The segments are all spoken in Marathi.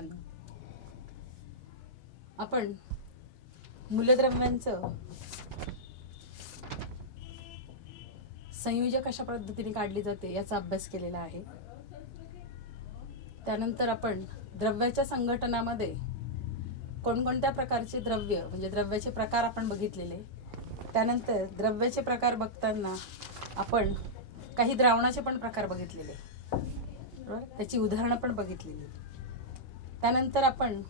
मुलांना, आपण मूलद्रव्यांचं संयोजक कशा पद्धतीने काढली जाते याचा अभ्यास केलेला आहे. त्यानंतर आपण द्रव्याच्या संघटनामध्ये कोणकोणत्या प्रकारचे द्रव्य म्हणजे द्रव्याचे प्रकार आपण बघितलेले. त्यानंतर द्रव्याचे प्रकार बघताना आपण काही द्रावणाचे पण प्रकार बघितलेले, बरोबर, त्याची उदाहरणं पण बघितलेली. त्यानंतर आपण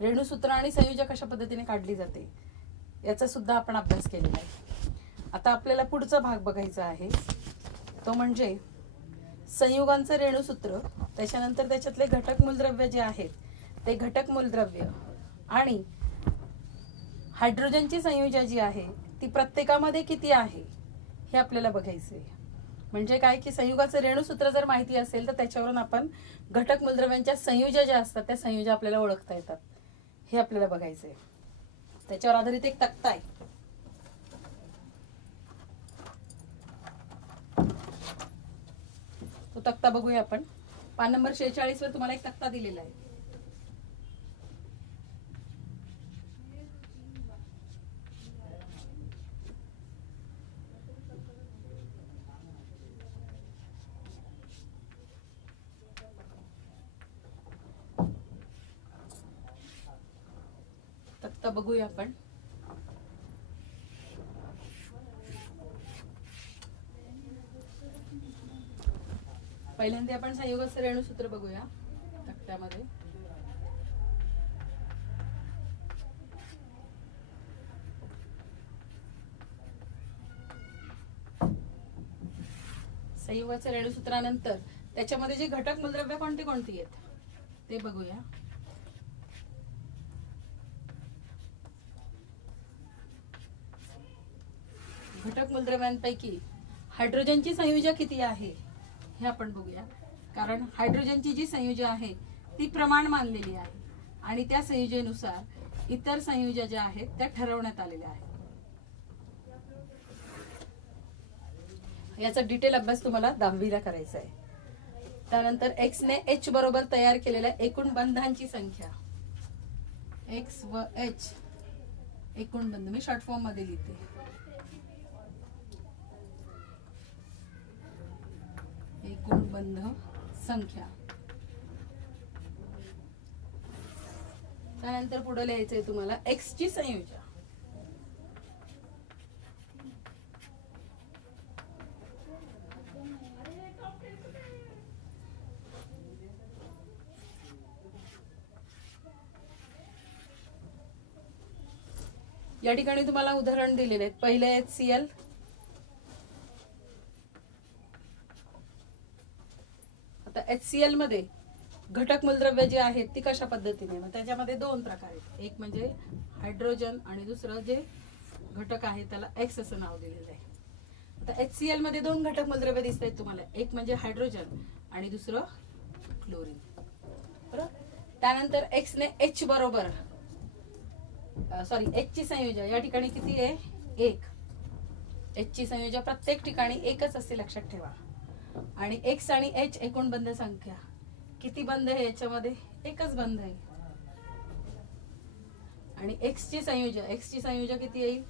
रेणुसूत्र आणि संयोजक कशा पद्धतीने काढली जाते याचा सुद्धा आपण अभ्यास केलेला आहे. आता आपल्याला पुढचा भाग बघायचा आहे, तो म्हणजे संयुगांचं रेणुसूत्र, त्याच्यानंतर त्याच्यातले घटक मूलद्रव्य जे आहेत ते घटक मूलद्रव्य आणि हायड्रोजनची संयोजा जी आहे ती प्रत्येकामध्ये किती आहे हे आपल्याला बघायचं आहे. म्हणजे काय की संयुगाचं रेणुसूत्र जर माहिती असेल तर त्याच्यावरून आपण घटक मूलद्रव्यांच्या संयोजा ज्या असतात त्या संयोजा आपल्याला ओळखता येतात, हे आपल्याला बघायचं आहे. त्याच्यावर आधारित एक तक्ता आहे. तो तक्ता बघूया आपण. पान नंबर 46 वर तुम्हाला एक तक्ता दिलेला आहे. तक्ता बघूया आपण. पहिल्यांदा आपण संयुगाचं रेणुसूत्र बघूया तक्त्यामध्ये. संयुगाच्या रेणुसूत्रानंतर त्याच्यामध्ये जे घटक मूलद्रव्य कोणती कोणती आहेत ते बघूया. घटक मूलद्रव्यांपैकी हायड्रोजनची संयोजा किती आहे हे आपण बघूया. कारण हायड्रोजनची जी संयोजा आहे ती प्रमाण मानलेली आहे आणि त्या संयोजेनुसार इतर संयोजा ज्या आहेत त्या ठरवण्यात आलेल्या आहेत. याचा डिटेल अभ्यास तुम्हाला 10वीला करायचा आहे. त्यानंतर एक्स ने एच बरोबर तयार केलेल्या एकूण बंधांची संख्या, एक्स व एच एकूण बंध मी शॉर्ट फॉर्म मध्ये लिहिते. एकूण बंध संख्या. त्यानंतर पुढे लिहायचंय तुम्हाला एक्स ची संयोजा. या ठिकाणी तुम्हाला उदाहरण दिलेले आहेत. पहिले HCl, HCl मध्ये घटक मूलद्रव्य जे आहेत ती कशा पद्धतीने, मग त्याच्यामध्ये दोन प्रकार आहेत. एक म्हणजे हायड्रोजन आणि दुसरं जे घटक आहे त्याला एक्स असं नाव दिलेलं आहे. आता HCl मध्ये दोन घटक मूलद्रव्य दिसत आहेत तुम्हाला, एक म्हणजे हायड्रोजन आणि दुसरं क्लोरीन, बरोबर. त्यानंतर एक्स ने एच बरोबर एच ची संयोजा या ठिकाणी किती आहे, एक. एच ची संयोजा प्रत्येक ठिकाणी एकच असते, लक्षात ठेवा. आणि एक्स आणि एच एकूण बंध संख्या किती बंध आहे याच्यामध्ये, एकच बंध आहे. आणि एक्स ची संयोजा किती येईल,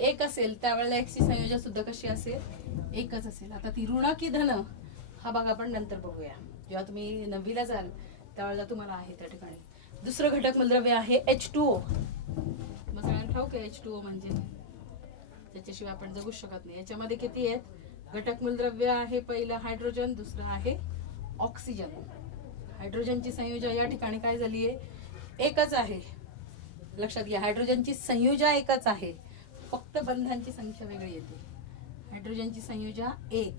एक असेल, त्यावेळेला एक्स ची संयोजा सुद्धा कशी असेल, एकच असेल. आता ती ऋण की धन हा भाग आपण नंतर बघूया. जेव्हा तुम्ही 9वीला जाल त्यावेळेला तुम्हाला आहे त्या ठिकाणी. दुसरं घटक मूलद्रव्य आहे H2O. मग सगळ्यांना ठाऊक आहे H2O म्हणजे, त्याच्याशिवाय आपण जगू शकत नाही. याच्यामध्ये किती आहेत, घटक मूलद्रव्य आहे पहिलं हायड्रोजन, दुसरं आहे ऑक्सिजन. हायड्रोजनची संयोजा या ठिकाणी काय झाली आहे, एकच आहे. लक्षात घ्या, हायड्रोजनची संयोजा एकच आहे, फक्त बंधांची संख्या वेगळी येते. हायड्रोजनची संयोजा एक.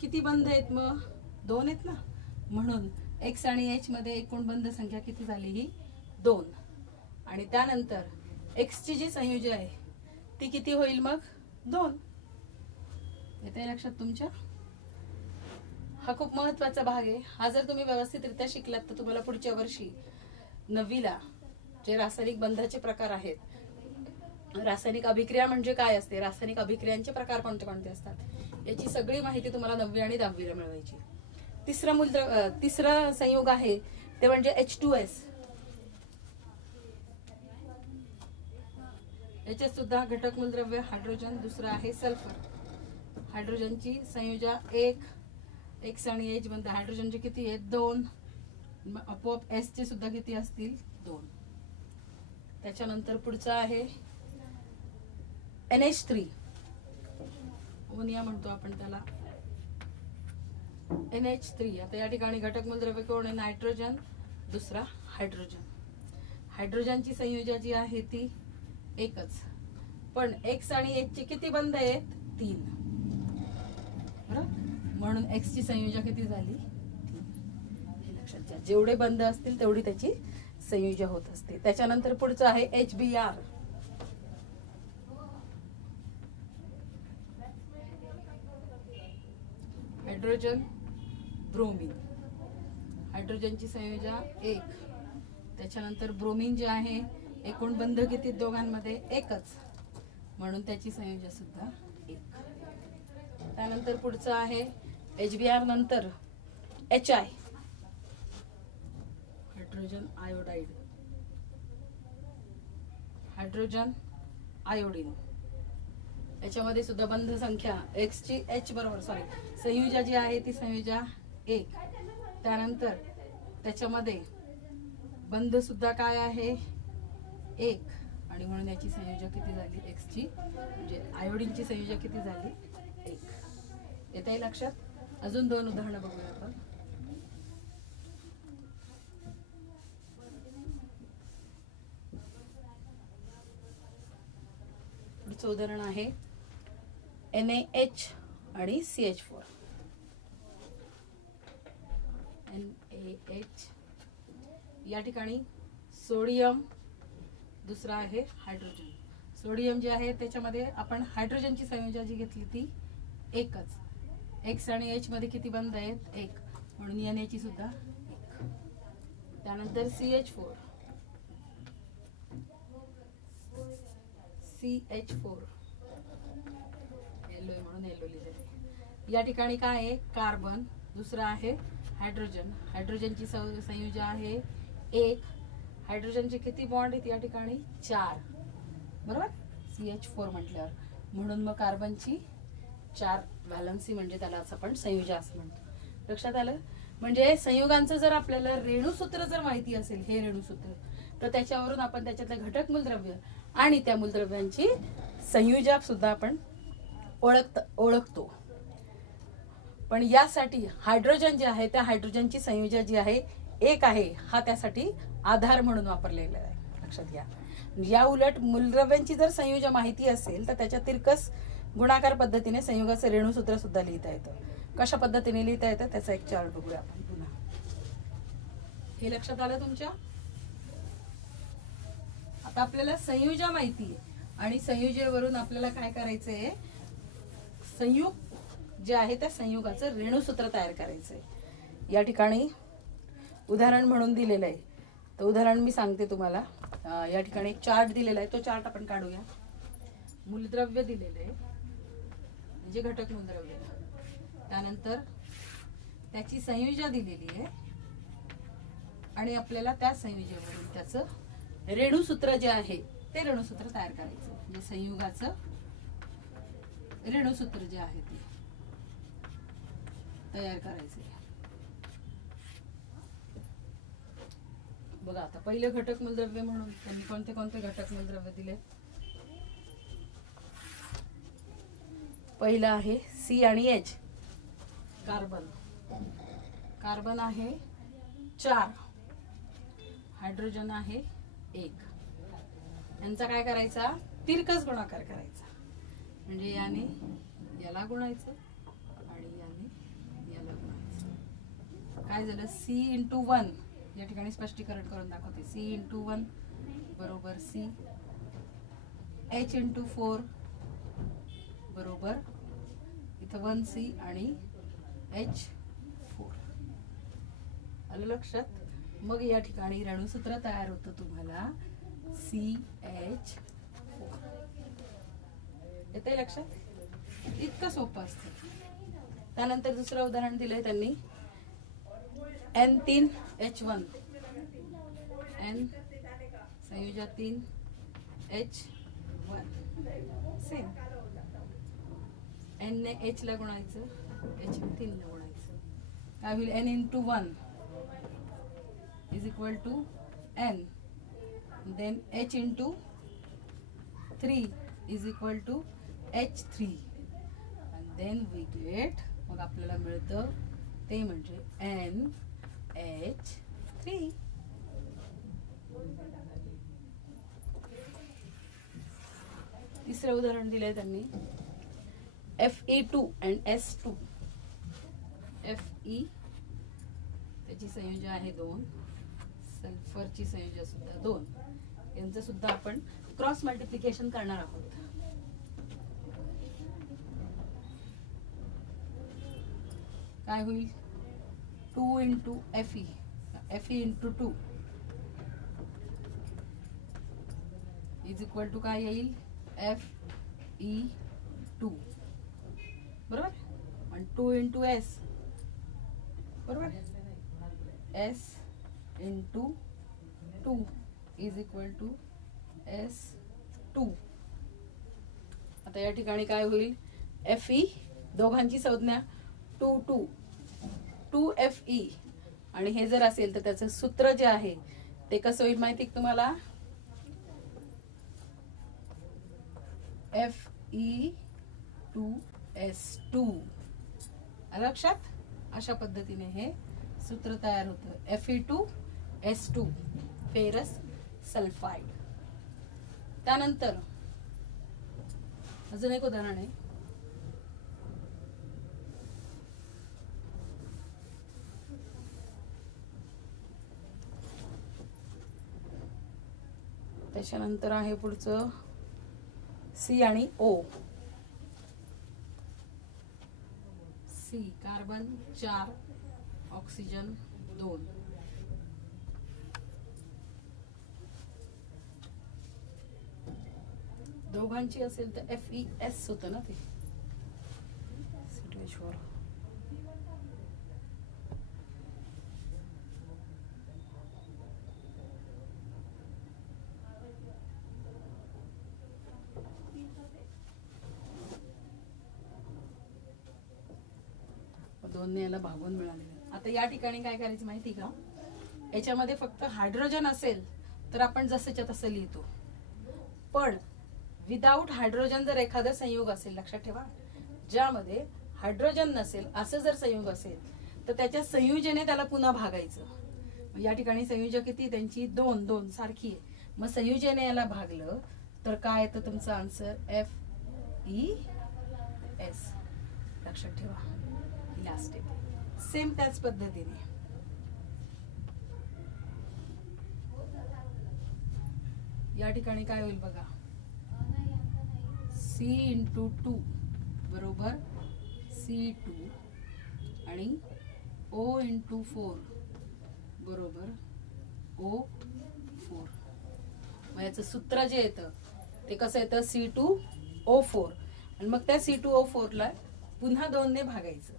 किती बंध आहेत, मग 2 आहेत ना, म्हणून एक्स आणि एच मध्ये एकूण बंध संख्या किती झाली, ही 2. आणि त्यानंतर एक्स ची जी संयोजा आहे ती किती होईल, मग 2. येते लक्षात तुमच्या. हा खूप महत्वाचा भाग आहे. हा जर तुम्ही व्यवस्थितरित्या शिकलात तर तुम्हाला पुढच्या वर्षी 9वीला जे रासायनिक बंधाचे प्रकार आहेत, रासायनिक अभिक्रिया म्हणजे काय असते, रासायनिक अभिक्रियांचे प्रकार कोणते कोणते असतात, याची सगळी माहिती तुम्हाला 9वी आणि 10वीला मिळवायची. तिसरा संयोग आहे ते म्हणजे H2S. याच्यात सुद्धा घटक मूलद्रव्य हायड्रोजन, दुसरं आहे सल्फर. हायड्रोजनची संयोजा 1, X आणि H बनते. हायड्रोजनचे किती आहेत? 2. आपोआप S चे सुद्धा किती असतील? 2. त्याच्यानंतर पुढचा आहे NH3, अमोनिया म्हणतो आपण त्याला, NH3. आता या ठिकाणी घटक मूलद्रव्य कोण आहे? नायट्रोजन, दुसरा हायड्रोजन. हायड्रोजनची संयोजा जी आहे ती एकच, पण X आणि H चे किती बंध आहेत? 3. बरोबर, म्हणून X ची संयोजा किती झाली? 3. हे लक्षात घ्या, जेवढे बंध असतील तेवढी त्याची संयोजा होत असते. त्याच्यानंतर पुढचं आहे HBr. Hydrogen, bromine. हायड्रोजनची संयोजा 1, त्याच्यानंतर ब्रोमीन जे आहे, एकूण बंध किती दोघांमध्ये? एकच, म्हणून त्याची संयोजा सुद्धा 1. त्यानंतर पुढचं आहे HBr नंतर HI, hydrogen iodide. Hydrogen iodine. याच्यामध्ये सुद्धा बंध संख्या X ची H बरोबर, संयोजा जी आहे ती संयोजा 1. त्यानंतर त्याच्यामध्ये बंध सुद्धा काय आहे? 1, आणि म्हणून याची संयोजा किती झाली? X ची, म्हणजे आयोडीनची संयोजा किती झाली? 1. येत आहे लक्षात? अजून 2 उदाहरणं बघूया आपण. पुढचं उदाहरण आहे NaH आणि CH4. NaH, या ठिकाणी सोडियम, दुसरा आहे हायड्रोजन. सोडियम जे आहे त्याच्यामध्ये आपण हायड्रोजनची संयोजा जी घेतली ती एकच. X आणि H मध्ये किती बंध आहेत? 1, म्हणून Na ची सुद्धा 1. त्यानंतर CH4, येलो म्हणून येलो लिहिलेले. या ठिकाणी काय आहे? कार्बन, दुसरा आहे हायड्रोजन. हायड्रोजनची संयोजा आहे 1. हायड्रोजनचे किती बॉन्ड आहेत या ठिकाणी? 4, बरोबर, CH4 म्हटल्यावर, म्हणून मग कार्बनची 4 व्हॅलन्सी, म्हणजे त्याला असं आपण संयोजा असं म्हणतो. लक्षात आलं? म्हणजे संयुगांचं जर आपल्याला रेणूसूत्र जर माहिती असेल, हे रेणूसूत्र, तर त्याच्यावरून आपण त्याच्यातले घटक मूलद्रव्य आणि त्या मूलद्रव्यांची संयोजक सुद्धा आपण ओळखतो. पण यासाठी हायड्रोजन जे आहे त्या हायड्रोजनची संयोजा जी आहे 1 आहे, हा त्यासाठी आधार म्हणून वापरलेला आहे. लक्षात घ्या. या उलट मूलद्रव्यांची जर संयोजा माहिती असेल तर त्याच्या तिरकस गुणाकार पद्धतीने संयुगाचे रेणूसूत्र सुद्धा लिहिता येतं. कशा पद्धतीने लिहिता येतं त्याचा एक चार्ट बघूया आपण पुन्हा. हे लक्षात आलं तुमच्या? आता आपल्याला संयोजा माहिती आहे आणि संयोजेवरून आपल्याला काय करायचंय? संयुग जे आहे त्या संयुगाचं रेणूसूत्र तयार करायचंय. या ठिकाणी उदाहरण म्हणून दिलेलं आहे, तर उदाहरण मी सांगते तुम्हाला. या ठिकाणी एक चार्ट दिलेला आहे, तो चार्ट आपण काढूया. मूलद्रव्य दिलेलं आहे, म्हणजे घटक मूलद्रव्य, त्यानंतर त्याची संयोजा दिलेली आहे आणि आपल्याला त्या संयोजेवरून त्याचं रेणूसूत्र जे आहे ते रेणूसूत्र तयार करायचं. म्हणजे संयुगाचं रेणूसूत्र जे आहे ते तयार करायचं. बघा, आता पहिले घटक मूलद्रव्य म्हणून त्यांनी कोणते कोणते घटक मूलद्रव्य दिले? पहिलं आहे C आणि H, कार्बन. कार्बन आहे 4, हायड्रोजन आहे 1. यांचा काय करायचा? तिरकस गुणाकार करायचा. म्हणजे याने याला गुणायचं आणि याने याला गुणायचं. काय झालं? C×1, या ठिकाणी स्पष्टीकरण करून दाखवते. C×1 बरोबर C, H×4 बरोबर इथं 1C आणि H4. आलं लक्षात? मग या ठिकाणी रेणूसूत्र तयार होतं तुम्हाला CH4. येतंय लक्षात? इतकं सोपं असतं. त्यानंतर दुसरं उदाहरण दिलंय त्यांनी, N3H1. N संयोजक 3 H 1 सेम. N ने H ला गुणायचं, H ने 3 ला गुणायचं. काय होईल? N into 1 is equal to N. Then H into 3 is equal to H3. And then we get, मग आपल्याला मिळतं ते म्हणजे NH3. तिसरं उदाहरण दिलंय त्यांनी Fe2 and S2. Fe त्याची संयोजन आहे 2, सल्फरची संयोजन सुद्धा 2. यांचं सुद्धा आपण क्रॉस मल्टिप्लिकेशन करणार आहोत. काय होईल? 2 into Fe, Fe into 2 is equal to काय येईल? Fe2 बरोबर. आणि 2 into S बरोबर, S into 2 is equal to S2. आता या ठिकाणी काय होईल? Fe दोघांची संज्ञा 2Fe आणि हे जर असेल तर त्याचं सूत्र जे आहे ते कसं होईल माहिती आहे तुम्हाला? Fe2S2. लक्षात? अशा पद्धतीने हे सूत्र तयार होतं. Fe2S2 ferrous sulphide. त्यानंतर अजून एक उदाहरण आहे. त्याच्यानंतर आहे पुढचं C आणि O. C carbon 4 oxygen 2. दोघांची असेल तर FeS होतं ना ते. C2H4. दोनने याला भागून मिळालेलं. आता या ठिकाणी काय करायचं माहिती का? याच्यामध्ये फक्त हायड्रोजन असेल तर आपण जसंच्या तसं लिहितो. पण विदाउट हायड्रोजन जर एखादा संयोग असेल, लक्षात ठेवा, ज्यामध्ये हायड्रोजन नसेल असं जर संयोग असेल तर त्याच्या संयोजने त्याला पुन्हा भागायचं. या ठिकाणी संयोजक किती? त्यांची 2 सारखी आहे. मग संयोजने याला भागलं तर काय येतं तुमचा आन्सर? FeS. लक्षात ठेवा. लास्ट सेम त्याच पद्धतीने या ठिकाणी काय होईल बघा? C into 2 बरोबर C2 आणि O into 4 बरोबर O4. मग याचं सूत्र जे येतं ते कसं येतं? C2O4. आणि मग त्या C2O4 ला पुन्हा 2 ने भागायचं.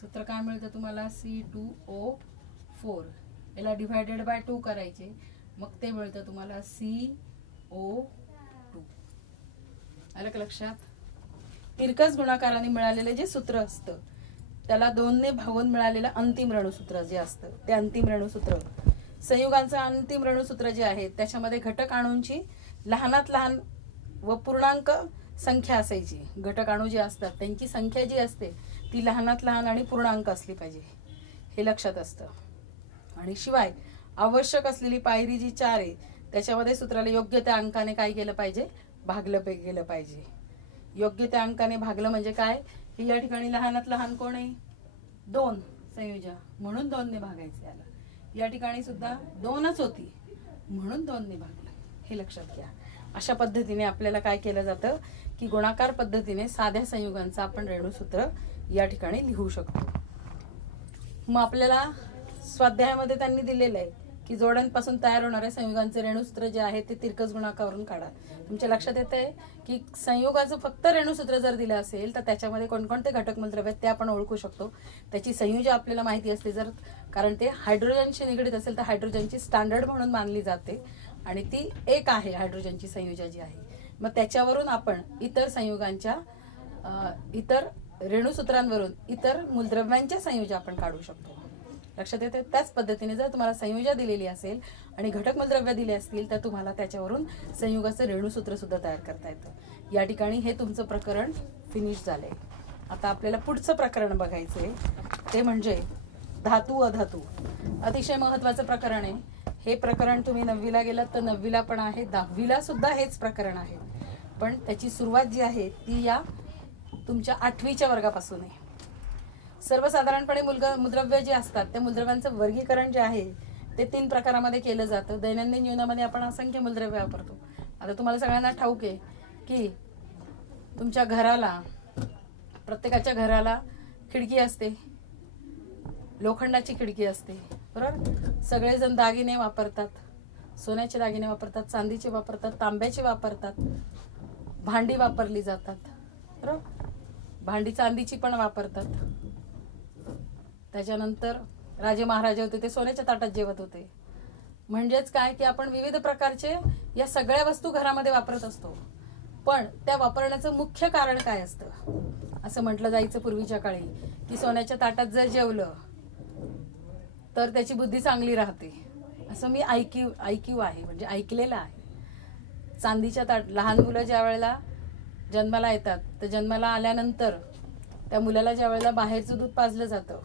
सूत्र काय मिळतं तुम्हाला? C2O4. याला डिवायडेड बाय 2 करायचे, मग ते मिळतं तुम्हाला CO2. आलं का लक्षात? तिरकस गुणाकाराने मिळालेले जे सूत्र असतं त्याला 2 ने भागून मिळालेलं अंतिम रणसूत्र जे असतं ते अंतिम रणसूत्र. संयुगांचं अंतिम रणसूत्र जे आहे त्याच्यामध्ये घटक अणूंची लहानात लहान व पूर्णांक संख्या असायची. घटक अणू जे असतात त्यांची संख्या जी असते ती लहानात लहान आणि पूर्णांक असली पाहिजे, हे लक्षात असतं. आणि शिवाय आवश्यक असलेली पायरी जी 4 आहे त्याच्यामध्ये सूत्राला योग्य त्या अंकाने काय केलं पाहिजे? भागलं गेलं पाहिजे. योग्य त्या अंकाने भागलं म्हणजे काय? ही या ठिकाणी लहानात लहान कोण आहे? 2 संयोजन, म्हणून 2 ने भागायचं याला. या ठिकाणी सुद्धा 2च होती म्हणून 2 ने भागलं, हे लक्षात घ्या. अशा पद्धतीने आपल्याला काय केलं जातं की गुणाकार पद्धतीने साध्या संयुगांचं आपण रेणूसूत्र या ठिकाणी लिहू शकतो. मग आपल्याला स्वाध्यायामध्ये त्यांनी दिलेलं आहे की जोड्यांपासून तयार होणाऱ्या संयुगांचे रेणुसूत्र जे आहे ते तिरकस गुणाकारावरून काढा. तुमच्या लक्षात येत आहे की संयुगाचं फक्त रेणुसूत्र जर दिलं असेल तर त्याच्यामध्ये कोणकोणते घटक मूलद्रव्य आहेत ते आपण ओळखू शकतो. त्याची संयुजा आपल्याला माहिती असते, जर कारण ते हायड्रोजनशी निगडीत असेल तर हायड्रोजनची स्टँडर्ड म्हणून मानली जाते आणि ती एक आहे हायड्रोजनची संयुजा जी आहे. मग त्याच्यावरून आपण इतर संयुगांच्या इतर रेणुसूत्रांवरून इतर मूलद्रव्यांच्या संयुजा आपण काढू शकतो. लक्षात येते. त्याच पद्धतीने जर तुम्हाला संयुजा दिलेली असेल आणि घटक मूलद्रव्य दिले असतील तर तुम्हाला त्याच्यावरून संयुगाचं रेणुसूत्र सुद्धा तयार करता येतं. या ठिकाणी हे तुमचं प्रकरण फिनिश झालंय. आता आपल्याला पुढचं प्रकरण बघायचंय ते म्हणजे धातू अधातू. अतिशय महत्वाचं प्रकरण आहे हे. प्रकरण तुम्ही 9वीला गेलात तर 9वीला पण आहे, 10वीला सुद्धा हेच प्रकरण आहे. पण त्याची सुरुवात जी आहे ती या तुमच्या 8वीच्या वर्गापासून आहे. सर्वसाधारणपणे मूलद्रव्य जे असतात त्या मूलद्रव्यांचं वर्गीकरण जे आहे ते 3 प्रकारामध्ये केलं जातं. दैनंदिन जीवनामध्ये आपण असंख्य मूलद्रव्य वापरतो. आता तुम्हाला सगळ्यांना ठाऊक आहे की तुमच्या घराला, प्रत्येकाच्या घराला खिडकी असते, लोखंडाची खिडकी असते, बरोबर. सगळेजण दागिने वापरतात, सोन्याचे दागिने वापरतात, चांदीचे वापरतात, तांब्याचे वापरतात, भांडी वापरली जातात, बरोबर. भांडी चांदीची पण वापरतात. त्याच्यानंतर राजे महाराजे होते ते सोन्याच्या ताटात जेवत होते. म्हणजेच काय की आपण विविध प्रकारचे या सगळ्या वस्तू घरामध्ये वापरत असतो. पण त्या वापरण्याचं मुख्य कारण काय असतं असं म्हटलं जायचं पूर्वीच्या काळी की सोन्याच्या ताटात जर जेवलं तर त्याची बुद्धी चांगली राहते, असं मी ऐकीव आहे, म्हणजे ऐकलेलं आहे. चांदीच्या ताट, लहान मुलं ज्या वेळेला जन्माला येतात तर जन्माला आल्यानंतर त्या मुलाला ज्या वेळेला बाहेरचं दूध पाजलं जातं,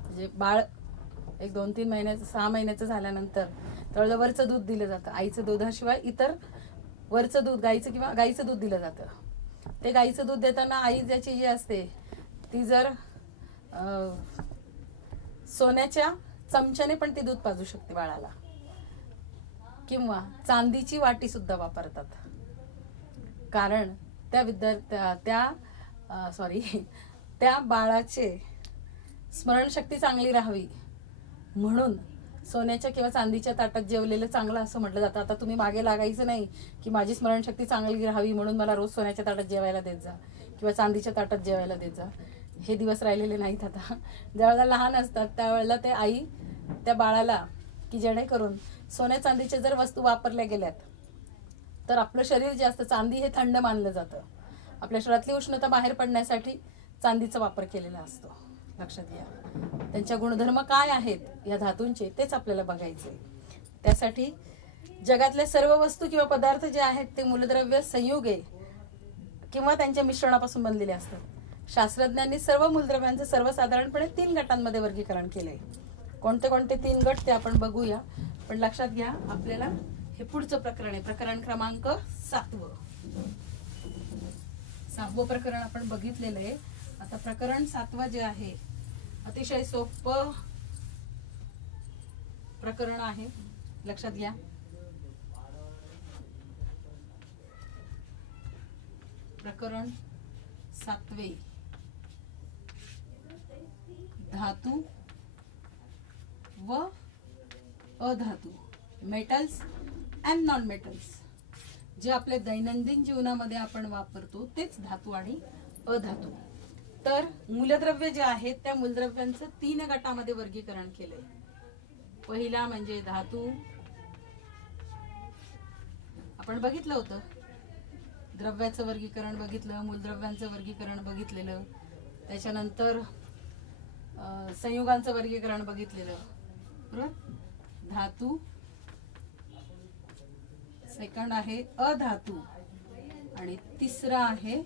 म्हणजे बाळ एक 2-3 महिन्याचं 6 महिन्याचं झाल्यानंतर त्यावेळेला वरचं दूध दिलं जातं. आईचं दुधाशिवाय इतर वरचं दूध गाईचं किंवा गाईचं दूध दिलं जातं. ते गाईचं दूध देताना आई ज्याची जी असते ती जर सोन्याच्या चमच्याने पण ती दूध पाजू शकते बाळाला, किंवा चांदीची वाटी सुद्धा वापरतात. कारण त्या बाळाचे स्मरणशक्ती चांगली राहावी म्हणून सोन्याच्या किंवा चांदीच्या ताटात जेवलेलं चांगलं असं म्हटलं जातं. आता तुम्ही मागे लागायचं नाही की माझी स्मरणशक्ती चांगली राहावी म्हणून मला रोज सोन्याच्या ताटात जेवायला देत जा किंवा चांदीच्या ताटात जेवायला देत जा. हे दिवस राहिलेले नाहीत आता. ज्यावेळेला लहान असतात त्यावेळेला ते आई त्या बाळाला की जेणेकरून सोन्या चांदीच्या जर वस्तू वापरल्या गेल्यात तर आपलं शरीर जे असतं, चांदी हे थंड मानलं जातं. आपल्या शरीरातली उष्णता बाहेर पडण्यासाठी चांदीचा वापर केलेला असतो. लक्षात घ्या. त्यांच्या गुणधर्म काय आहेत या धातूंचे तेच आपल्याला बघायचे. त्यासाठी जगातल्या सर्व वस्तू किंवा पदार्थ जे आहेत ते मूलद्रव्य संयुगे किंवा त्यांच्या मिश्रणापासून बनलेले असतात. शास्त्रज्ञांनी सर्व मूलद्रव्यांचं सर्वसाधारणपणे 3 गटांमध्ये वर्गीकरण केलंय. कोणते कोणते 3 गट ते आपण बघूया. पण लक्षात घ्या आपल्याला हे पुढचं प्रकरण आहे, प्रकरण क्रमांक 7. 6वं प्रकरण आपण बघितलेलं आहे. आता प्रकरण 7 जे आहे अतिशय सोपं प्रकरण आहे. लक्षात घ्या. प्रकरण 7 धातू व अधातू, मेटल्स अँड नॉन मेटल्स. जे आपल्या दैनंदिन जीवनामध्ये आपण वापरतो तेच धातू आणि अधातू. तर मूलद्रव्य जे आहेत त्या मूलद्रव्यांचं 3 गटामध्ये वर्गीकरण केलंय. पहिला म्हणजे धातू. आपण बघितलं होतं, द्रव्याचं वर्गीकरण बघितलं, मूलद्रव्यांचं वर्गीकरण बघितलेलं, त्याच्यानंतर संयुगांचं वर्गीकरण बघितलेलं, बरोबर. धातू. सेकंड आहे अधातू आणि तिसरा आहे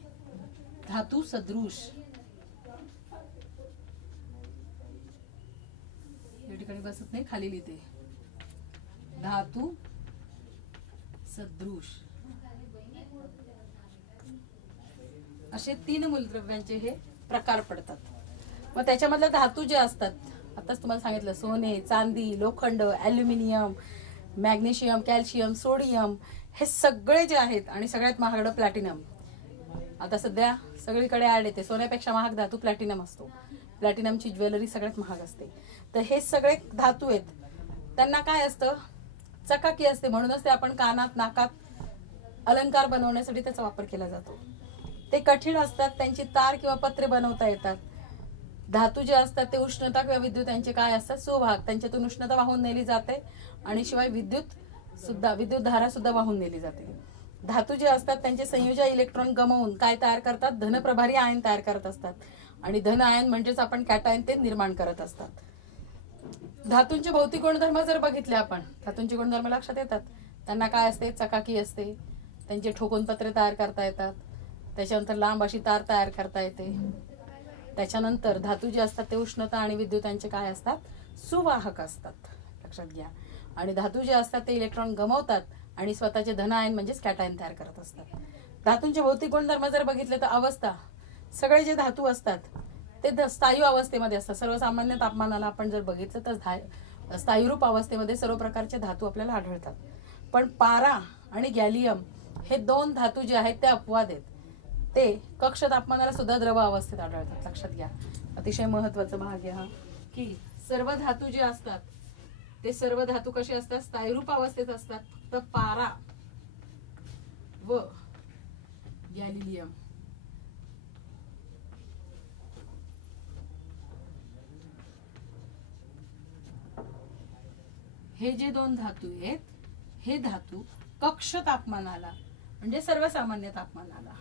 धातू सदृश. या ठिकाणी बसत नाही, खाली लिहिते. धातू सदृश असे 3 मूलद्रव्यांचे हे प्रकार पडतात. मग त्याच्यामधले धातू जे असतात, आताच तुम्हाला सांगितलं, सोने, चांदी, लोखंड, ॲल्युमिनियम, मॅग्नेशियम, कॅल्शियम, सोडियम, हे सगळे जे आहेत आणि सगळ्यात महागडं प्लॅटिनम. आता सध्या सगळीकडे ऍड येते, सोन्यापेक्षा महाग धातू प्लॅटिनम असतो. प्लॅटिनमची ज्वेलरी सगळ्यात महाग असते. तर हे सगळे धातू आहेत त्यांना काय असतं, चकाकी असते, म्हणूनच ते आपण कानात नाकात अलंकार बनवण्यासाठी त्याचा वापर केला जातो. ते कठीण असतात, त्यांची तार किंवा पत्रे बनवता येतात. धातू जे असतात ते उष्णता किंवा विद्युत यांचे काय असतात, सुवाहक, त्यांच्यातून उष्णता वाहून नेली जाते आणि शिवाय विद्युत धारा सुद्धा वाहून नेली जाते. धातू जे असतात त्यांचे संयोजी इलेक्ट्रॉन गमावून काय तयार करतात, धनप्रभारी आयन तयार करत असतात आणि धन आयन म्हणजेच आपण कॅटायन ते निर्माण करत असतात. धातूंचे भौतिक गुणधर्म जर बघितले आपण, धातूंचे गुणधर्म लक्षात येतात. त्यांना काय असते, चकाकी असते, त्यांचे ठोकून पत्रे तयार करता येतात, त्याच्यानंतर लांब अशी तार तयार करता येते. त्याच्यानंतर धातू जे असतात ते उष्णता आणि विद्युत यांचे काय असतात, सुवाहक असतात, लक्षात घ्या. आणि धातू जे असतात ते इलेक्ट्रॉन गमावतात आणि स्वतःचे धन आयन म्हणजेच कॅटायन तयार करत असतात. धातूंचे भौतिक गुणधर्म जर बघितले तर अवस्था, सगळे जे धातू असतात ते स्थायू अवस्थेमध्ये असतात. सर्वसामान्य तापमानाला आपण जर बघितलं तर स्थायूरूप अवस्थेमध्ये सर्व प्रकारचे धातू आपल्याला आढळतात. पण पारा आणि गॅलियम हे दोन धातू जे आहेत ते अपवाद आहेत. ते कक्ष तापमानाला सुद्धा द्रव अवस्थेत आढळतात, लक्षात घ्या. अतिशय महत्वाचा भाग आहे हा, की सर्व धातू जे असतात ते सर्व धातू कसे असतात, स्थायूरूप अवस्थेत असतात. फक्त पारा व गॅलियम हे जे दोन धातू आहेत, हे धातू कक्ष तापमानाला म्हणजे सर्वसामान्य तापमानाला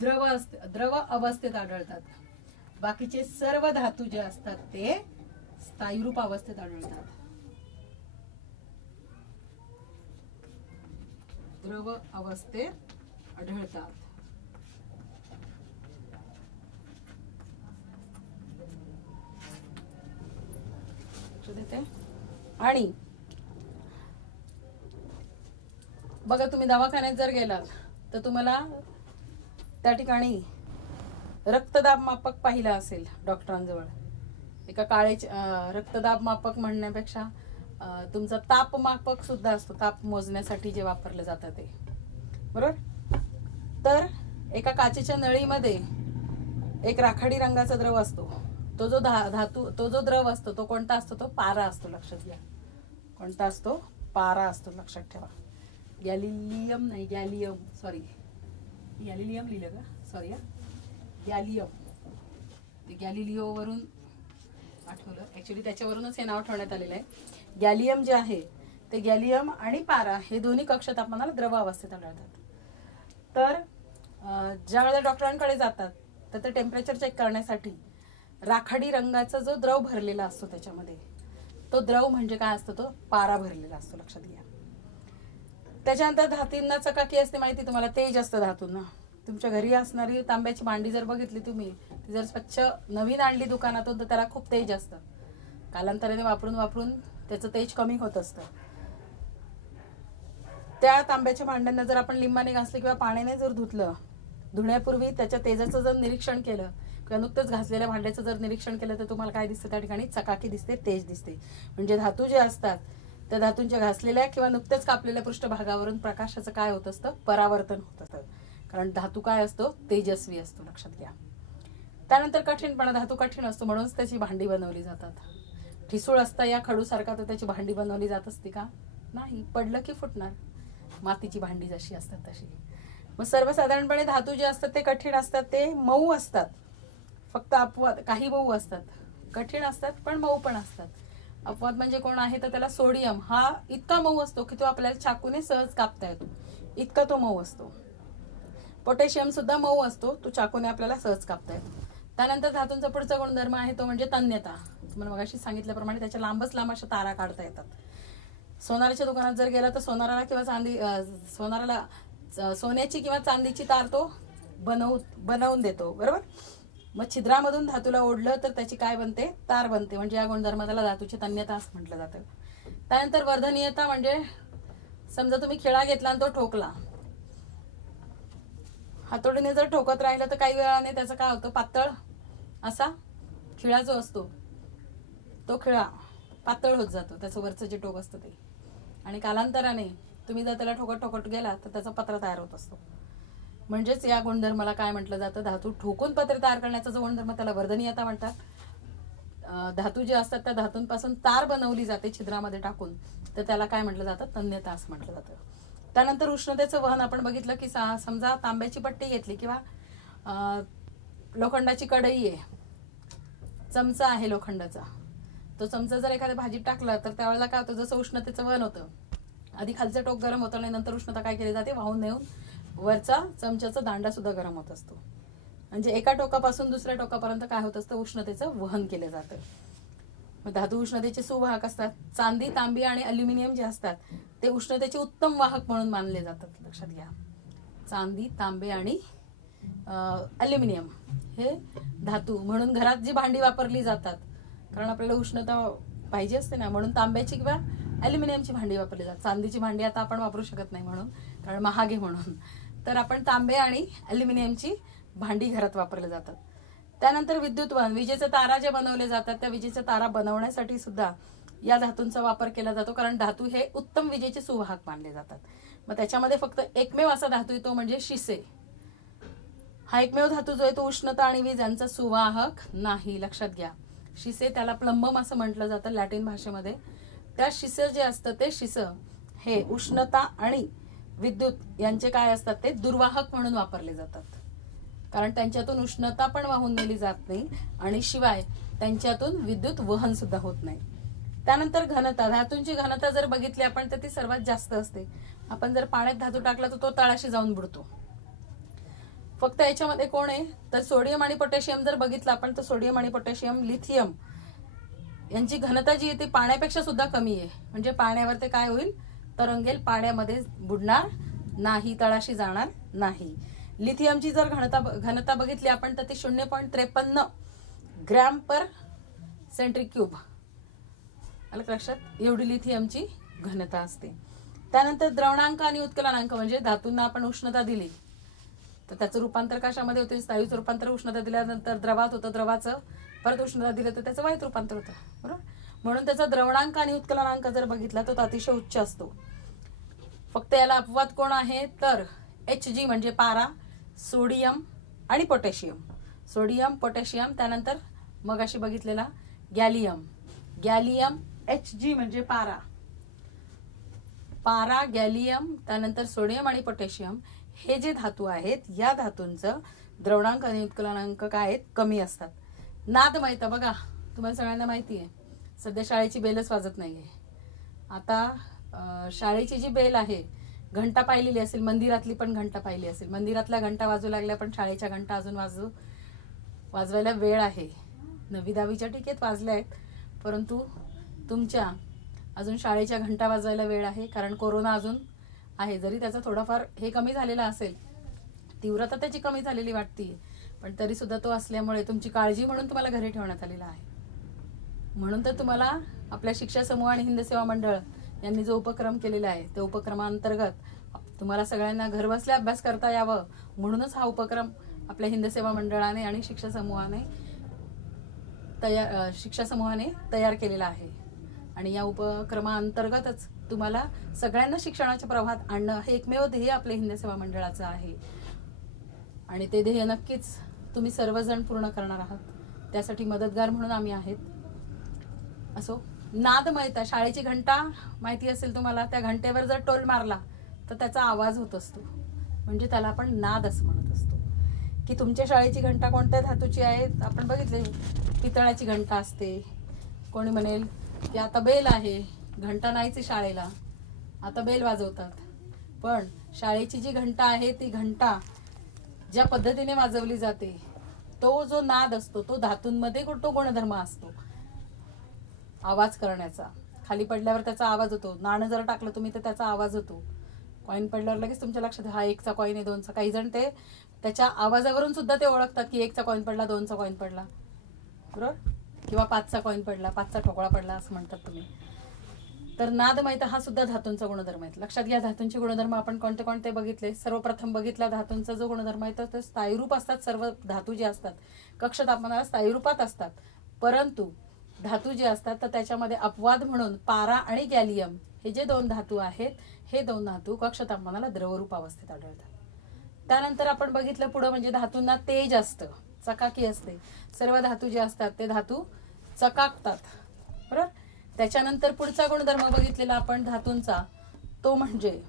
द्रव अवस्थेत आढळतात. बाकीचे सर्व धातू जे असतात ते स्थायूरूप अवस्थेत आढळतात, द्रव अवस्थेत आढळतात. आणि बघा, तुम्ही दवाखान्यात जर गेलात तर तुम्हाला त्या ठिकाणी रक्तदाब मापक पाहिला असेल डॉक्टरांजवळ. एका काळे रक्तदाब मापक म्हणण्यापेक्षा तुमचा तापमापक सुद्धा असतो, ताप मोजण्यासाठी जे वापरलं जातं ते, बरोबर. तर एका काचेच्या नळीमध्ये एक राखाडी रंगाचा द्रव असतो. तो जो द्रव असतो तो कोणता असतो, तो पारा असतो, लक्षात घ्या. कोणता असतो, पारा असतो, लक्षात ठेवा. गॅलियम लिहिलं का, सॉरी, गॅलियम. ते गॅलिलिओ वरून आठवलं, ऍक्च्युली त्याच्यावरूनच हे नाव ठेवण्यात आलेलं आहे. गॅलियम जे आहे ते गॅलियम आणि पारा हे दोन्ही कक्ष तापमानाला द्रव अवस्थेत आढळतात. तर ज्या वेळेला डॉक्टरांकडे जातात तर ते टेम्परेचर चेक करण्यासाठी राखाडी रंगाचा जो द्रव भरलेला असतो त्याच्यामध्ये, तो द्रव म्हणजे काय असतो, तो पारा भरलेला असतो, लक्षात घ्या. त्याच्यानंतर धातूंना चकाकी असते, माहिती तुम्हाला, तेज असतं धातूंना. तुमच्या घरी असणारी तांब्याची भांडी जर बघितली तुम्ही, ती जर स्वच्छ नवीन आणली दुकानातून तर त्याला खूप तेज असतं. कालांतराने वापरून त्याचं तेज कमी होत असतं. त्या तांब्याच्या भांड्यांना जर आपण लिंबाने घासले किंवा पाण्याने जर धुतलं, धुण्यापूर्वी त्याच्या तेजाचं जर निरीक्षण केलं किंवा नुकतंच घासलेल्या भांड्याचं जर निरीक्षण केलं तर तुम्हाला काय दिसतं, त्या ठिकाणी चकाकी दिसते, तेज दिसते. म्हणजे धातू जे असतात त्या धातूंच्या घासलेल्या किंवा नुकतेच कापलेल्या पृष्ठभागावरून प्रकाशाचं काय होत असतं, परावर्तन होत असतं. कारण धातू काय असतो, तेजस्वी असतो, लक्षात घ्या. त्यानंतर कठीणपणा, धातू कठीण असतो म्हणूनच त्याची भांडी बनवली जातात. ठिसूळ असता या खडूसारखा तर त्याची भांडी बनवली जात असते का, नाही, पडलं की फुटणार. मातीची भांडी जशी असतात तशी. मग सर्वसाधारणपणे धातू जे असतात ते कठीण असतात, ते मऊ असतात. फक्त अपवाद काही मऊ असतात, कठीण असतात पण मऊ पण असतात. अपवाद म्हणजे कोण आहे तर त्याला सोडियम, हा इतका मऊ असतो की तो आपल्याला चाकूने सहज कापता येतो, इतका तो मऊ असतो. पोटॅशियम सुद्धा मऊ असतो, तो चाकूने आपल्याला सहज कापता येतो. त्यानंतर धातूंचा पुढचा गुणधर्म आहे तो म्हणजे तन्यता. तुम्हाला मगाशी सांगितल्याप्रमाणे त्याच्या लांबच लांब अशा तारा काढता येतात. सोनाराच्या दुकानात जर गेला तर सोन्याची किंवा चांदीची तार तो बनवून देतो, बरोबर. मग छिद्रामधून धातूला ओढलं तर त्याची काय बनते, तार बनते. म्हणजे या गुणधर्माला धातूची तन्यता असं म्हटलं जातं. त्यानंतर वर्धनीयता, म्हणजे समजा तुम्ही खिळा घेतला आणि तो ठोकला, हातोडीने जर ठोकत राहिलं तर काही वेळाने त्याचं काय होतं, पातळ असा खिळा जो असतो तो खिळा पातळ होत जातो, त्याचं वरचं जे टोक असतं ते. आणि कालांतराने तुम्ही जर त्याला ठोकत गेला तर त्याचा पत्रा तयार होत असतो. म्हणजेच या गुणधर्माला काय म्हटलं जातं, धातू ठोकून पत्रे तयार करण्याचा जो गुणधर्म त्याला वर्धनीयता म्हणतात. धातू जे असतात त्या धातूंपासून तार बनवली जाते छिद्रामध्ये टाकून, तर त्याला काय म्हटलं जातं, तन्यता असं म्हटलं जातं. त्यानंतर उष्णतेचं वहन आपण बघितलं की समजा तांब्याची पट्टी घेतली किंवा लोखंडाची कढई आहे, चमचा आहे लोखंडाचा, तो चमचा जर एखाद्या भाजीत टाकला तर त्यावेळेला काय होतं, जसं उष्णतेचं वहन होतं, आधी खालचं टोक गरम होतं आणि नंतर उष्णता काय केली जाते, वाहून नेऊन वरचा चमच्याचा दांडा सुद्धा गरम होत असतो. म्हणजे एका टोकापासून दुसऱ्या टोकापर्यंत काय होत असतं, उष्णतेचं वहन केलं जातं. मग धातू उष्णतेचे सुवाहक असतात. चांदी, तांबी आणि अल्युमिनियम जे असतात ते उष्णतेचे उत्तम वाहक म्हणून मानले जातात. लक्षात घ्या, चांदी, तांबे आणि अल्युमिनियम हे धातू म्हणून घरात जी भांडी वापरली जातात, कारण आपल्याला उष्णता पाहिजे असते ना, म्हणून तांब्याची किंवा अल्युमिनियमची भांडी वापरली जातात. चांदीची भांडी आता आपण वापरू शकत नाही म्हणून, कारण महाग आहे म्हणून, तर आपण तांबे आणि अल्युमिनियमची भांडी घरात वापरले जातात. त्यानंतर विद्युत वहन, विजेचे तारा जे बनवले जातात त्या विजेच्या तारा बनवण्यासाठी सुद्धा या धातूंचा वापर केला जातो, कारण धातू हे उत्तम विजेचे सुवाहक मानले जातात. मग त्याच्यामध्ये फक्त एकमेव असा धातू येतो म्हणजे शिसे. हा एकमेव धातू जो आहे तो उष्णता आणि वीज यांचा सुवाहक नाही. लक्षात घ्या, शिसे, त्याला प्लंबम असं म्हटलं जातं लॅटिन भाषेमध्ये. त्या शिसे जे असतं ते शिसं हे उष्णता आणि विद्युत यांचे काय असतात, ते दुर्वाहक म्हणून वापरले जातात, कारण त्यांच्यातून उष्णता पण वाहून नेली जात नाही आणि शिवाय त्यांच्यातून विद्युत वहन सुद्धा होत नाही. त्यानंतर घनता, धातूंची घनता जर बघितली आपण तर ती सर्वात जास्त असते. आपण जर पाण्यात धातू टाकला तर तो तळाशी जाऊन बुडतो. फक्त याच्यामध्ये कोण आहे तर सोडियम आणि पोटॅशियम जर बघितलं आपण तर सोडियम आणि पोटॅशियम, लिथियम यांची घनता जी आहे ती पाण्यापेक्षा सुद्धा कमी आहे. म्हणजे पाण्यावर ते काय होईल, तरंगेल, पाण्यामध्ये बुडणार नाही, तळाशी जाणार नाही. लिथियमची जर घनता बघितली आपण तर ती 0.53 ग्रॅम पर सेंट्रिक क्यूब, आलं लक्षात, एवढी लिथियमची घनता असते. त्यानंतर द्रवणांक आणि उत्कलनांक, म्हणजे धातूंना आपण उष्णता दिली तर त्याचं रूपांतर कशामध्ये होते, स्थायूचं रूपांतर उष्णता दिल्यानंतर द्रवात होतं, द्रवाचं परत उष्णता दिलं तर त्याचं वायूत रूपांतर होतं, बरोबर. म्हणून त्याचा द्रवणांक आणि उत्कलनांक जर बघितला तर तो अतिशय उच्च असतो. फक्त याला अपवाद कोण आहे तर Hg म्हणजे पारा, सोडियम आणि पोटॅशियम, सोडियम, पोटॅशियम, त्यानंतर मगाशी बघितलेला गॅलियम, गॅलियम, Hg म्हणजे पारा, पारा, गॅलियम, त्यानंतर सोडियम आणि पोटॅशियम हे जे धातू आहेत या धातूंचं द्रवणांक आणि उत्कलनांक काय आहेत, कमी असतात. नादमयता बघा, तुम्हाला सगळ्यांना माहिती आहे सध्या शाळेची बेलच वाजत नाहीये. आता शाळेची जी बेल आहे, घंटा पाहिलेली असेल, मंदिरातली पण घंटा पाहिली असेल, मंदिरातल्या घंटा वाजू लागल्या पण शाळेच्या घंटा अजून वाजवायला वेळ आहे. 9वी-10वीच्या टिकेत वाजल्या आहेत, परंतु तुमच्या अजून शाळेच्या घंटा वाजवायला वेळ आहे, कारण कोरोना अजून आहे. जरी त्याचा थोडाफार हे कमी झालेला असेल, तीव्रता त्याची कमी झालेली वाटते, पण तरी सुद्धा तो असल्यामुळे तुमची काळजी म्हणून तुम्हाला घरी ठेवण्यात आलेला आहे. म्हणून तर तुम्हाला आपल्या शिक्षा समूह आणि हिंद सेवा मंडळ यांनी जो उपक्रम केलेला आहे त्या उपक्रमांतर्गत तुम्हाला सगळ्यांना घरबसल्या अभ्यास करता यावं म्हणूनच हा उपक्रम आपल्या हिंद सेवा मंडळाने आणि शिक्षा समूहाने तयार केलेला आहे. आणि या उपक्रमांतर्गतच तुम्हाला सगळ्यांना शिक्षणाच्या प्रवाहात आणणं हे एकमेव ध्येय आपल्या हिंद सेवा मंडळाचं आहे. आणि ते ध्येय नक्कीच तुम्ही सर्वजण पूर्ण करणार आहात, त्यासाठी मदतगार म्हणून आम्ही आहेत. असो, नादमयता, शाळेची घंटा माहिती असेल तुम्हाला, त्या घंटेवर जर टोल मारला तर त्याचा आवाज होत असतो, म्हणजे त्याला आपण नाद असं म्हणत असतो. की तुमच्या शाळेची घंटा कोणत्या धातूची आहे, आपण बघितले पितळाची घंटा असते. कोणी म्हणेल की आता बेल आहे, घंटा नाहीच शाळेला, आता बेल वाजवतात. पण शाळेची जी घंटा आहे ती घंटा ज्या पद्धतीने वाजवली जाते, तो जो नाद असतो तो धातूंमध्ये तो गुणधर्म असतो आवाज करण्याचा. खाली पडल्यावर त्याचा आवाज होतो, नाणं जर टाकलं तुम्ही तर त्याचा आवाज होतो, कॉईन पडल्यावर लगेच तुमच्या लक्षात हा 1चा कॉईन आहे, 2चा. काही जण ते त्याच्या आवाजावरून सुद्धा ते ओळखतात की 1चा कॉईन पडला, 2चा कॉईन पडला, बरोबर, किंवा 5चा कॉईन पडला, 5चा ठोकळा पडला असं म्हणतात तुम्ही. तर नादमयता हा सुद्धा धातूंचा गुणधर्म आहे. लक्षात घ्या, धातूंचे गुणधर्म आपण कोणते कोणते बघितले. सर्वप्रथम बघितला धातूंचा जो गुणधर्म आहे तर स्थायीरूप असतात. सर्व धातू जे असतात कक्ष तापमानाला स्थायीरूपात असतात, परंतु धातू जे असतात तर त्याच्यामध्ये अपवाद म्हणून पारा आणि गॅलियम हे जे 2 धातू आहेत, हे 2 धातू कक्ष तापमानाला द्रवरूप अवस्थेत आढळतात. त्यानंतर आपण बघितलं पुढे म्हणजे धातूंना तेज असतं, चकाकी असते. सर्व धातू जे असतात ते धातू चकाकतात, बरोबर. त्याच्यानंतर पुढचा गुणधर्म बघितलेला आपण धातूंचा, तो म्हणजे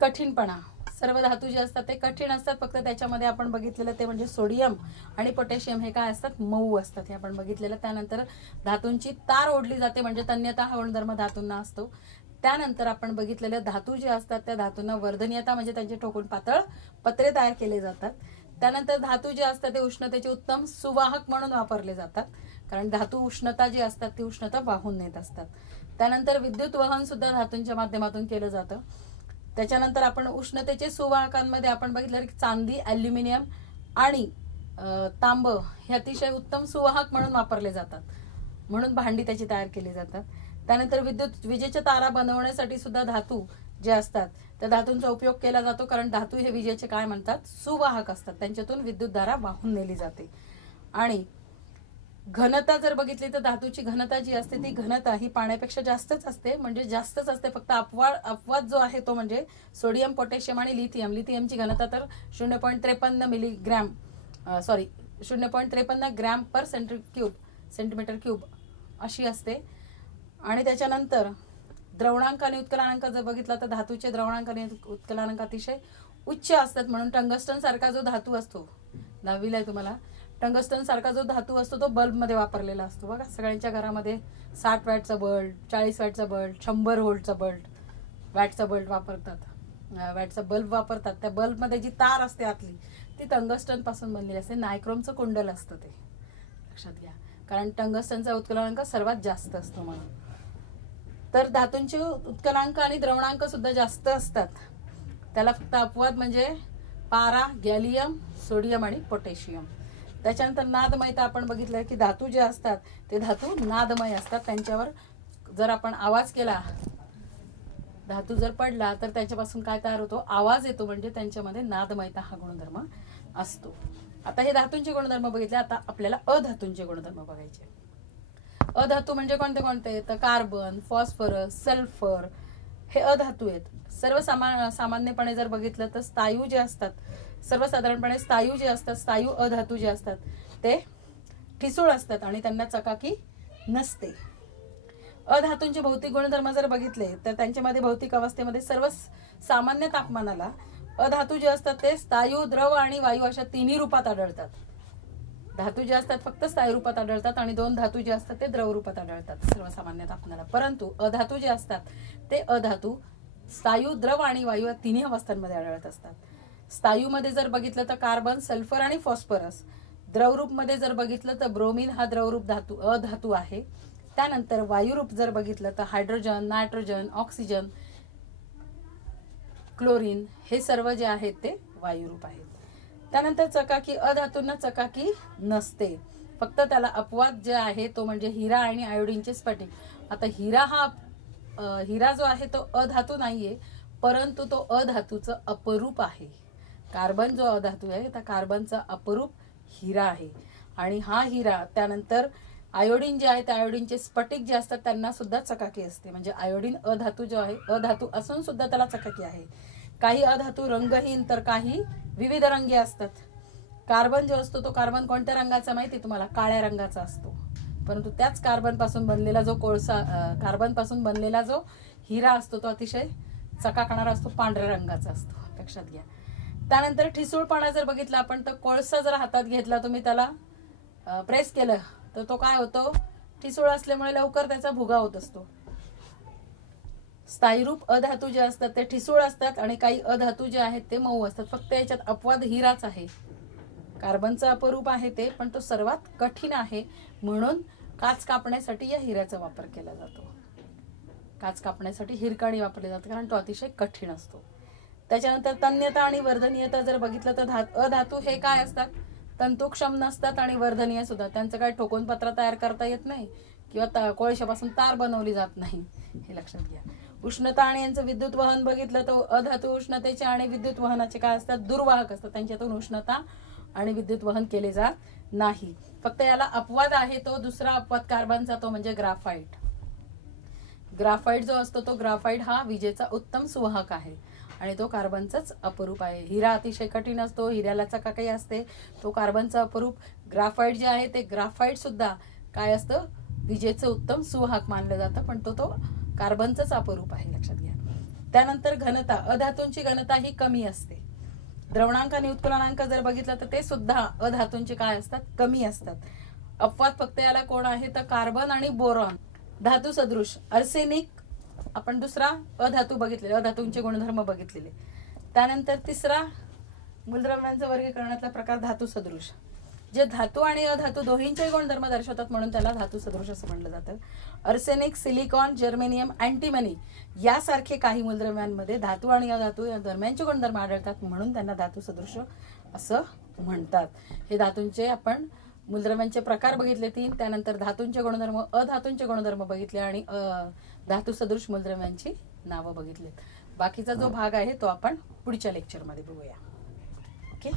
कठीणपणा. सर्व धातू जे असतात ते कठीण असतात, फक्त त्याच्यामध्ये आपण बघितलेलं ते म्हणजे सोडियम आणि पोटॅशियम हे काय असतात, मऊ असतात, हे आपण बघितलेलं. त्यानंतर धातूंची तार ओढली जाते, म्हणजे तन्यता हा गुणधर्म धातूंना असतो. त्यानंतर आपण बघितलेले धातू जे असतात त्या धातूंना वर्धनीयता, म्हणजे त्यांचे ठोकून पातळ पत्रे तयार केले जातात. त्यानंतर धातू जे असतात ते उष्णतेचे उत्तम सुवाहक म्हणून वापरले जातात, कारण धातू उष्णता जी असतात ती उष्णता वाहून नेत असतात. त्यानंतर विद्युत वहन सुद्धा धातूंच्या माध्यमातून केलं जातं. त्याच्यानंतर आपण उष्णतेचे सुवाहकांमध्ये आपण बघितलं की चांदी, ॲल्युमिनियम आणि तांब हे अतिशय उत्तम सुवाहक म्हणून वापरले जातात, म्हणून भांडी त्याची तयार केली जातात. त्यानंतर विजेच्या तारा बनवण्यासाठी सुद्धा धातू जे असतात त्या धातूंचा उपयोग केला जातो, कारण धातू हे विजेचे काय म्हणतात, सुवाहक असतात, त्यांच्यातून विद्युत धारा वाहून नेली जाते. आणि घनता जर बघितली तर धातूची घनता जी असते ती घनता ही पाण्यापेक्षा जास्तच असते, म्हणजे जास्तच असते. फक्त अपवाद जो आहे तो म्हणजे सोडियम, पोटॅशियम आणि लिथियम. लिथियमची घनता तर 0.53 milligram 0.53 gram per centimetre cube अशी असते. आणि त्याच्यानंतर द्रवणांक आणि उत्कलनांक जर बघितला तर धातूचे द्रवणांक आणि उत्कलनांक अतिशय उच्च असतात, म्हणून टंगस्टन सारखा जो धातू असतो, 10वीला आहे तुम्हाला, टंगस्टन सारखा जो धातू असतो तो बल्बमध्ये वापरलेला असतो. बघा सगळ्यांच्या घरामध्ये 60 वॅटचा बल्ब, 40 वॅटचा बल्ब, 100 व्होल्टचा वॅटचा बल्ब वापरतात. त्या बल्बमध्ये जी तार असते आतली ती टंगस्टन पासून बनलेली असते. नायक्रोमचं कुंडल असतं ते, लक्षात घ्या, कारण टंगस्टनचा उत्कलनांक सर्वात जास्त असतो म्हणून. तर धातूंचे उत्कलांक आणि द्रवणांक सुद्धा जास्त असतात. त्याला फक्त अपवाद म्हणजे पारा, गॅलियम, सोडियम आणि पोटॅशियम. त्याच्यानंतर नादमयता आपण बघितलं की धातू जे असतात ते धातू नादमय असतात. त्यांच्यावर जर आपण आवाज केला, धातू जर पडला तर त्याच्यापासून काय तयार होतो, आवाज येतो, म्हणजे त्यांच्यामध्ये नादमयता हा गुणधर्म असतो. आता हे धातूंचे गुणधर्म बघितले, आता आपल्याला अधातूंचे गुणधर्म बघायचे. अधातू म्हणजे कोणते कोणते, तर कार्बन, फॉस्फरस, सल्फर हे अधातू आहेत. सामान्यपणे जर बघितलं तर स्थायू जे असतात, सर्वसाधारणपणे स्थायू जे असतात, स्थायू अधातू जे असतात ते ठिसूळ असतात आणि त्यांना चकाकी नसते. अधातूंचे भौतिक गुणधर्म जर बघितले तर त्यांच्यामध्ये भौतिक अवस्थेमध्ये सर्व सामान्य तापमानाला अधातू जे असतात ते स्थायू, द्रव आणि वायू अशा तिन्ही रूपात आढळतात. धातू जे असतात फक्त स्थायू रूपात आढळतात आणि 2 धातू जे असतात ते द्रव रूपात आढळतात सर्वसामान्य तापमानाला. परंतु अधातू जे असतात ते अधातू स्थायू, द्रव आणि वायू या तिन्ही अवस्थांमध्ये आढळत असतात. स्थायूमध्ये जर बघितलं तर कार्बन, सल्फर आणि फॉस्फरस. द्रवरूप मध्ये जर बघितलं तर ब्रोमीन हा द्रवरूप धातू अधातू आहे. त्यानंतर वायुरूप जर बघितलं तर हायड्रोजन, नायट्रोजन, ऑक्सिजन, क्लोरीन हे सर्व जे आहेत ते वायुरूप आहेत. त्यानंतर चकाकी, अधातूंना चकाकी नसते, फक्त त्याला अपवाद जे आहे तो म्हणजे हिरा आणि आयोडीनचे स्फटिक. आता हिरा जो आहे तो अधातू नाहीये, परंतु तो अधातूचं अपरूप आहे. कार्बन जो अधातू आहे त्या कार्बनचा अपरूप हिरा आहे. आणि हा हिरा, त्यानंतर आयोडीन जे आहे त्या आयोडीनचे स्फटिक जे असतात त्यांना सुद्धा चकाकी असते. म्हणजे आयोडीन अधातू जो आहे, अधातू असून सुद्धा त्याला चकाकी आहे. काही अधातू रंगहीन तर काही विविध रंगी असतात. कार्बन जो असतो तो कार्बन कोणत्या रंगाचा माहिती तुम्हाला, काळ्या रंगाचा असतो. परंतु त्याच कार्बन पासून बनलेला जो हिरा असतो तो अतिशय चकाकणारा असतो, पांढऱ्या रंगाचा असतो, लक्षात घ्या. त्यानंतर ठिसूळपणा जर बघितला आपण तर कोळसा जर हातात घेतला, तुम्ही त्याला प्रेस केलं तर तो काय होतो, ठिसूळ असल्यामुळे लवकर त्याचा भुगा होत असतो. स्थायीरूप अधातू जे असतात ते ठिसूळ असतात आणि काही अधातू जे आहेत ते मऊ असतात. फक्त याच्यात अपवाद हिराच आहे. कार्बनचा अपरूप आहे ते, पण तो सर्वात कठीण आहे, म्हणून काच कापण्यासाठी या हिऱ्याचा वापर केला जातो. काच कापण्यासाठी हिरकाणी वापरली जाते, कारण तो अतिशय कठीण असतो. त्याच्यानंतर तन्यता आणि वर्धनीयता जर बघितलं तर अधातू हे काय असतात, तंतुक्षम नसतात आणि वर्धनीय सुद्धा. त्यांचं काय ठोकून पत्र तयार करता येत नाही किंवा कोळशापासून तार बनवली जात नाही, हे लक्षात घ्या. उष्णता आणि यांचं विद्युत वहन बघितलं तर अधातू उष्णतेचे आणि विद्युत वहनाचे काय असतात, दुर्वाहक असतात. त्यांच्यातून उष्णता आणि विद्युत वहन केले जात नाही. फक्त याला अपवाद आहे तो दुसरा अपवाद कार्बनचा, तो म्हणजे ग्राफाइट. ग्राफाइट जो असतो तो ग्राफाइट हा विजेचा उत्तम सुवाहक आहे आणि तो कार्बनचाच अपरूप आहे. हिरा अतिशय कठीण असतो, हिऱ्याला चकाकही असते, तो कार्बनचा अपरूप. ग्राफाईट जे आहे ते ग्राफाईट सुद्धा काय असतं, विजेचं उत्तम सुवाहक मानलं जातं, पण तो कार्बनचाच अपरूप आहे, लक्षात घ्या. त्यानंतर घनता, अधातूंची घनता ही कमी असते. द्रवणांक आणि उत्कलनांक जर बघितलं तर ते सुद्धा अधातूंचे काय असतात, कमी असतात. अपवाद फक्त याला कोण आहे तर कार्बन आणि बोरॉन. धातू सदृश, आर्सेनिक आपण दुसरा अधातू बघितलेले, अधातूंचे गुणधर्म बघितलेले. त्यानंतर तिसरा मूलद्रव्यांचा वर्गीकरणातला प्रकार धातू सदृश, जे धातू आणि अधातू दोन्हींचे गुणधर्म दर्शवतात म्हणून त्याला धातू सदृश असं म्हणलं जातं. आर्सेनिक, सिलिकॉन, जर्मेनियम, अँटीमनी यासारखे काही मूलद्रव्यांमध्ये धातू आणि अधातू या दरम्यानचे गुणधर्म आढळतात म्हणून त्यांना धातू सदृश असं म्हणतात. हे धातूंचे आपण मूलद्रव्यांचे प्रकार बघितले 3, त्यानंतर धातूंचे गुणधर्म, अधातूंचे गुणधर्म बघितले आणि धातू सदृश मूलद्रव्यांची नावं बघितलीत. बाकीचा जो भाग आहे तो आपण पुढच्या लेक्चरमध्ये बघूया. ओके.